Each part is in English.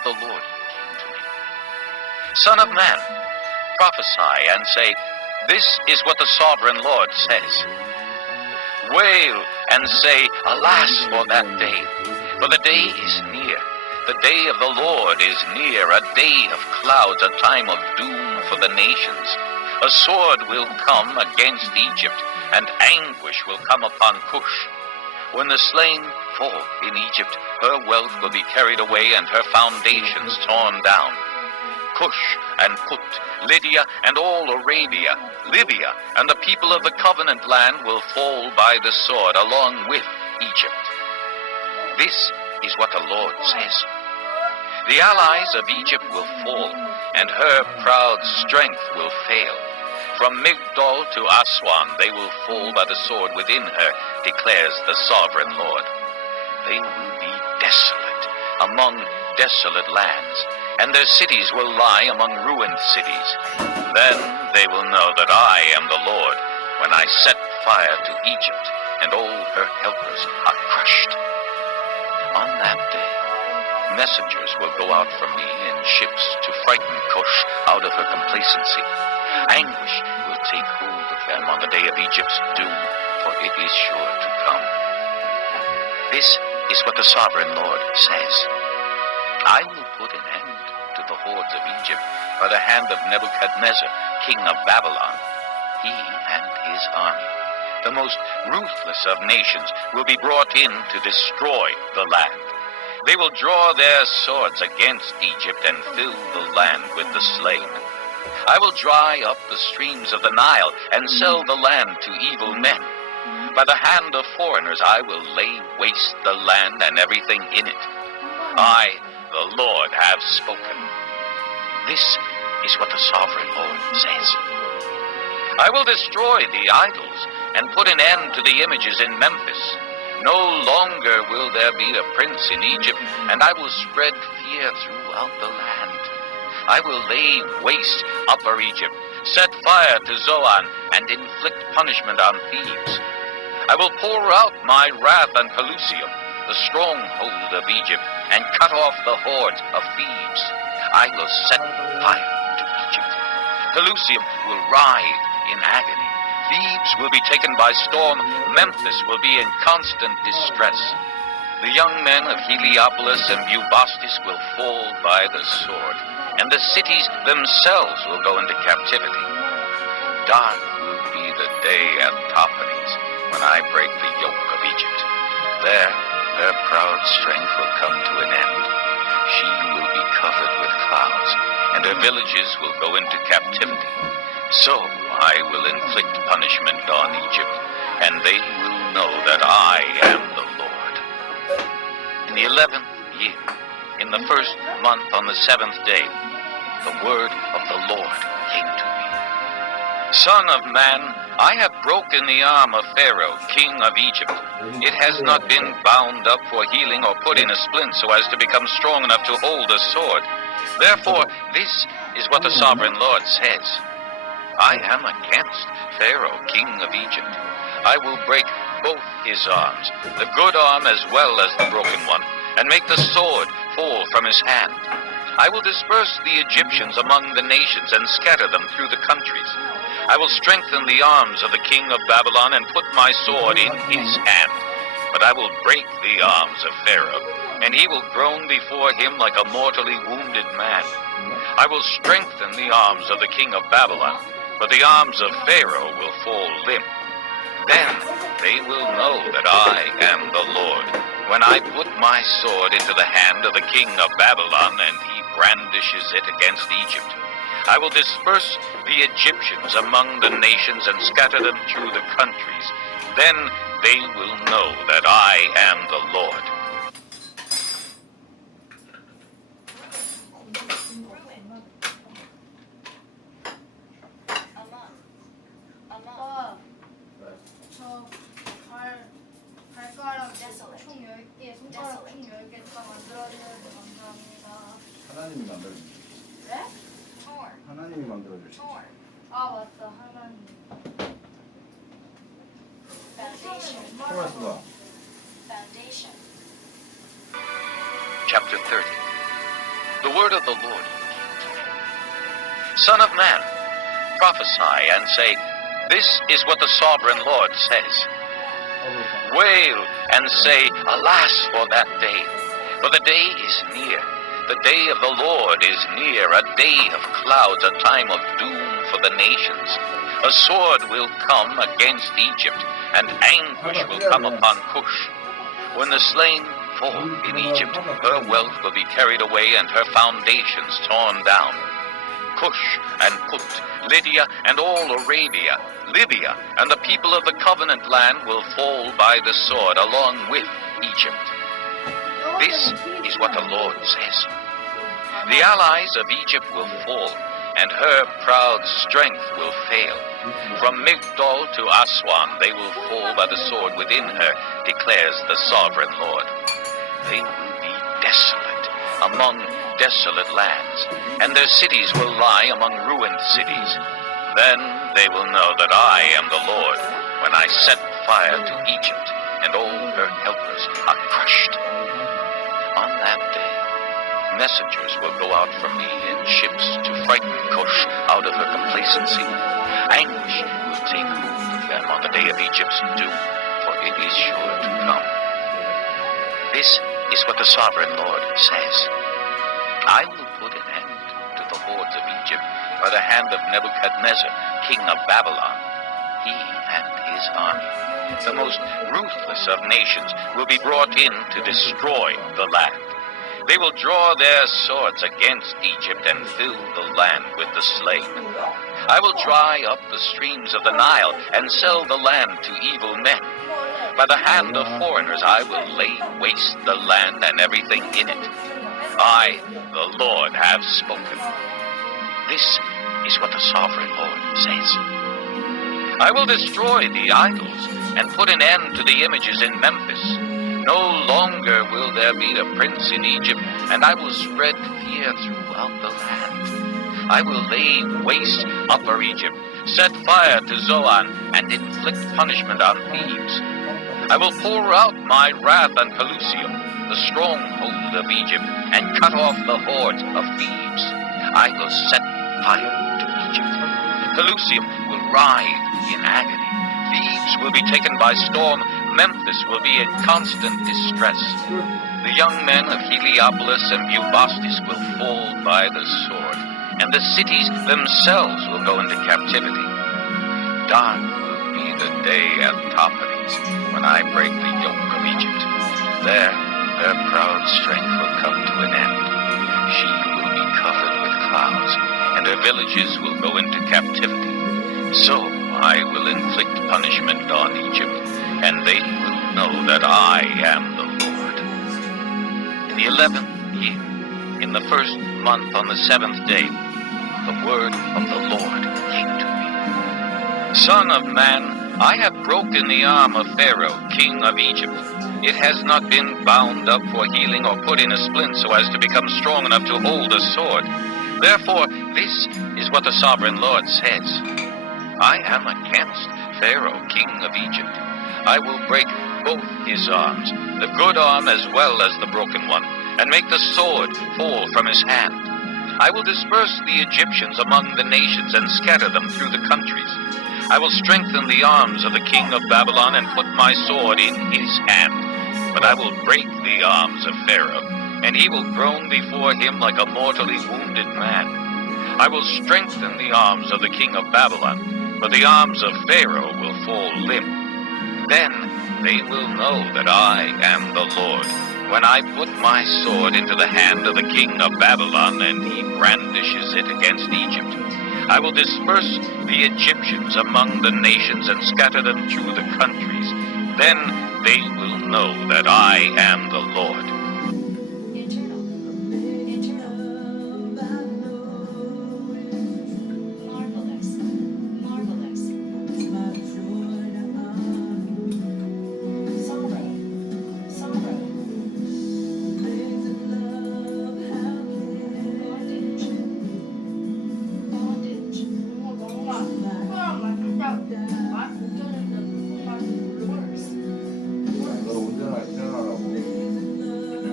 the Lord came to me. Son of man, prophesy and say, this is what the sovereign Lord says. Wail and say, alas for that day, for the day is near. The day of the Lord is near, a day of clouds, a time of doom for the nations. A sword will come against Egypt, and anguish will come upon Cush. When the slain fall in Egypt, her wealth will be carried away and her foundations torn down. Cush and Put, Lydia and all Arabia, Libya and the people of the covenant land will fall by the sword along with Egypt. This is what the Lord says. The allies of Egypt will fall, and her proud strength will fail. From Migdol to Aswan they will fall by the sword within her, declares the sovereign Lord. They will be desolate among desolate lands, and their cities will lie among ruined cities. Then they will know that I am the Lord, when I set fire to Egypt, and all her helpers are crushed. On that day, messengers will go out from me in ships to frighten Cush out of her complacency. Anguish will take hold of them on the day of Egypt's doom, for it is sure to come. This is what the sovereign Lord says. I will put an end to the hordes of Egypt by the hand of Nebuchadnezzar, king of Babylon. He and his army, the most ruthless of nations, will be brought in to destroy the land. They will draw their swords against Egypt and fill the land with the slain. I will dry up the streams of the Nile and sell the land to evil men. By the hand of foreigners I will lay waste the land and everything in it. I, the Lord, have spoken. This is what the sovereign Lord says. I will destroy the idols and put an end to the images in Memphis. No longer will there be a prince in Egypt, and I will spread fear throughout the land. I will lay waste Upper Egypt, set fire to Zoan, and inflict punishment on Thebes. I will pour out my wrath on Pelusium, the stronghold of Egypt, and cut off the hordes of Thebes. I will set fire to Egypt. Pelusium will writhe in agony. Thebes will be taken by storm. Memphis will be in constant distress. The young men of Heliopolis and Bubastis will fall by the sword, and the cities themselves will go into captivity. Dark will be the day at Tahpanhes, when I break the yoke of Egypt. There, her proud strength will come to an end. She will be covered with clouds, and her villages will go into captivity. So I will inflict punishment on Egypt, and they will know that I am the Lord. In the 11th year, in the first month on the 7th day, the word of the Lord came to me. Son of man, I have broken the arm of Pharaoh, king of Egypt. It has not been bound up for healing or put in a splint so as to become strong enough to hold a sword. Therefore, this is what the sovereign Lord says. I am against Pharaoh, king of Egypt. I will break both his arms, the good arm as well as the broken one, and make the sword fall from his hand. I will disperse the Egyptians among the nations and scatter them through the countries. I will strengthen the arms of the king of Babylon and put my sword in his hand. But I will break the arms of Pharaoh, and he will groan before him like a mortally wounded man. I will strengthen the arms of the king of Babylon, but the arms of Pharaoh will fall limp. Then they will know that I am the Lord, when I put my sword into the hand of the king of Babylon, and he brandishes it against Egypt. I will disperse the Egyptians among the nations and scatter them through the countries. Then they will know that I am the Lord. 발가락 총 10개, 손가락 총 10개 다 만들어주셔서 감사합니다. 하나님이 만들어주셨어요. 네? 하나님이 만들어주셨어요. 아 맞다, 하나님. 수고하셨습니다. Chapter 30. The word of the Lord. Son of man, prophesy and say, this is what the sovereign Lord says. Wail and say, alas for that day, for the day is near. The day of the Lord is near, a day of clouds, a time of doom for the nations. A sword will come against Egypt, and anguish will come upon Cush. When the slain fall in Egypt, her wealth will be carried away and her foundations torn down. Cush and Put, Lydia and all Arabia, Libya and the people of the covenant land will fall by the sword along with Egypt. This is what the Lord says. The allies of Egypt will fall, and her proud strength will fail. From Migdol to Aswan they will fall by the sword within her, declares the sovereign Lord. They will be desolate among desolate lands, and their cities will lie among ruined cities. Then they will know that I am the Lord, when I set fire to Egypt, and all her helpers are crushed. On that day, messengers will go out from me in ships to frighten Cush out of her complacency. Anguish will take hold of them on the day of Egypt's doom, for it is sure to come. This is what the sovereign Lord says. I will put an end to the hordes of Egypt by the hand of Nebuchadnezzar, king of Babylon. He and his army, the most ruthless of nations, will be brought in to destroy the land. They will draw their swords against Egypt and fill the land with the slain. I will dry up the streams of the Nile and sell the land to evil men. By the hand of foreigners I will lay waste the land and everything in it. I, the Lord, have spoken. This is what the sovereign Lord says. I will destroy the idols and put an end to the images in Memphis. No longer will there be a prince in Egypt, and I will spread fear throughout the land. I will lay waste Upper Egypt, set fire to Zoan, and inflict punishment on Thebes. I will pour out my wrath on Pelusium, the stronghold of Egypt, and cut off the hordes of Thebes. I will set fire to Egypt. Pelusium will writhe in agony. Thebes will be taken by storm. Memphis will be in constant distress. The young men of Heliopolis and Bubastis will fall by the sword, and the cities themselves will go into captivity. Dark will be the day at Tophades, when I break the yoke of Egypt. There, their proud strength will come to an end. She will be covered with clouds, and her villages will go into captivity. So I will inflict punishment on Egypt, and they will know that I am the Lord. In the 11th year, in the first month on the 7th day, the word of the Lord came to me. Son of man, I have broken the arm of Pharaoh, king of Egypt. It has not been bound up for healing or put in a splint so as to become strong enough to hold a sword. Therefore, this is what the sovereign Lord says. I am against Pharaoh, king of Egypt. I will break both his arms, the good arm as well as the broken one, and make the sword fall from his hand. I will disperse the Egyptians among the nations and scatter them through the countries. I will strengthen the arms of the king of Babylon and put my sword in his hand. But I will break the arms of Pharaoh, and he will groan before him like a mortally wounded man. I will strengthen the arms of the king of Babylon, but the arms of Pharaoh will fall limp. Then they will know that I am the Lord, when I put my sword into the hand of the king of Babylon, and he brandishes it against Egypt. I will disperse the Egyptians among the nations and scatter them through the countries. Then they will know that I am the Lord. 너 운전할 때 하라고.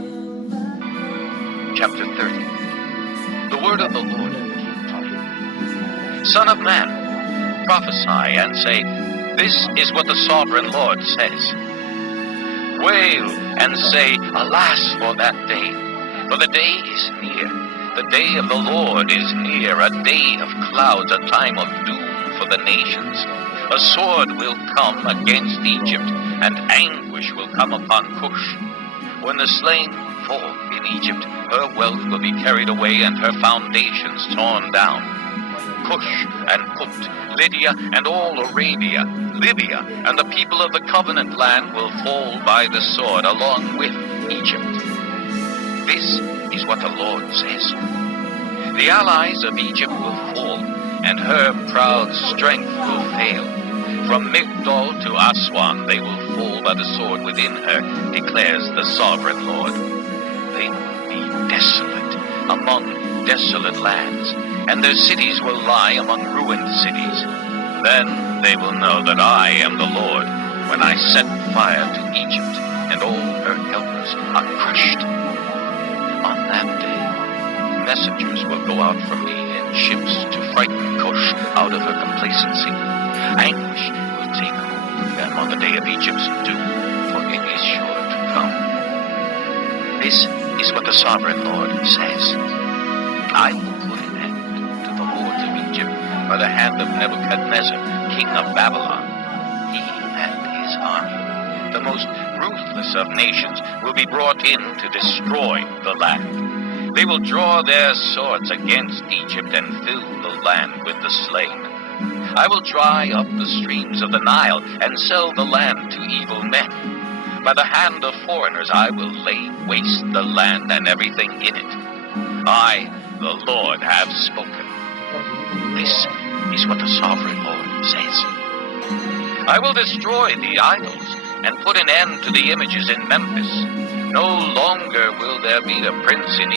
word of the Lord. Son of man, prophesy and say, this is what the sovereign Lord says. Wail and say, alas for that day, for the day is near. The day of the Lord is near, a day of clouds, a time of doom for the nations. A sword will come against Egypt, and anguish will come upon Cush. When the slain fall in Egypt, her wealth will be carried away and her foundations torn down. Cush and Put, Lydia and all Arabia, Libya and the people of the covenant land will fall by the sword along with Egypt. This is what the Lord says. The allies of Egypt will fall, and her proud strength will fail. From Migdol to Aswan they will fall by the sword within her, declares the sovereign Lord. They will be desolate among desolate lands, and their cities will lie among ruined cities. Then they will know that I am the Lord, when I set fire to Egypt, and all her helpers are crushed. On that day, messengers will go out from me in ships to frighten Cush out of her complacency. Anguish will take hold of them on the day of Egypt's doom, for it is sure to come. This is what the sovereign Lord says. I will put an end to the hordes of Egypt by the hand of Nebuchadnezzar, king of Babylon. He and his army, the most ruthless of nations, will be brought in to destroy the land. They will draw their swords against Egypt and fill the land with the slain. I will dry up the streams of the Nile and sell the land to evil men. By the hand of foreigners I will lay waste the land and everything in it. I, the Lord, have spoken. This is what the sovereign Lord says. I will destroy the idols and put an end to the images in Memphis. No longer will there be a prince in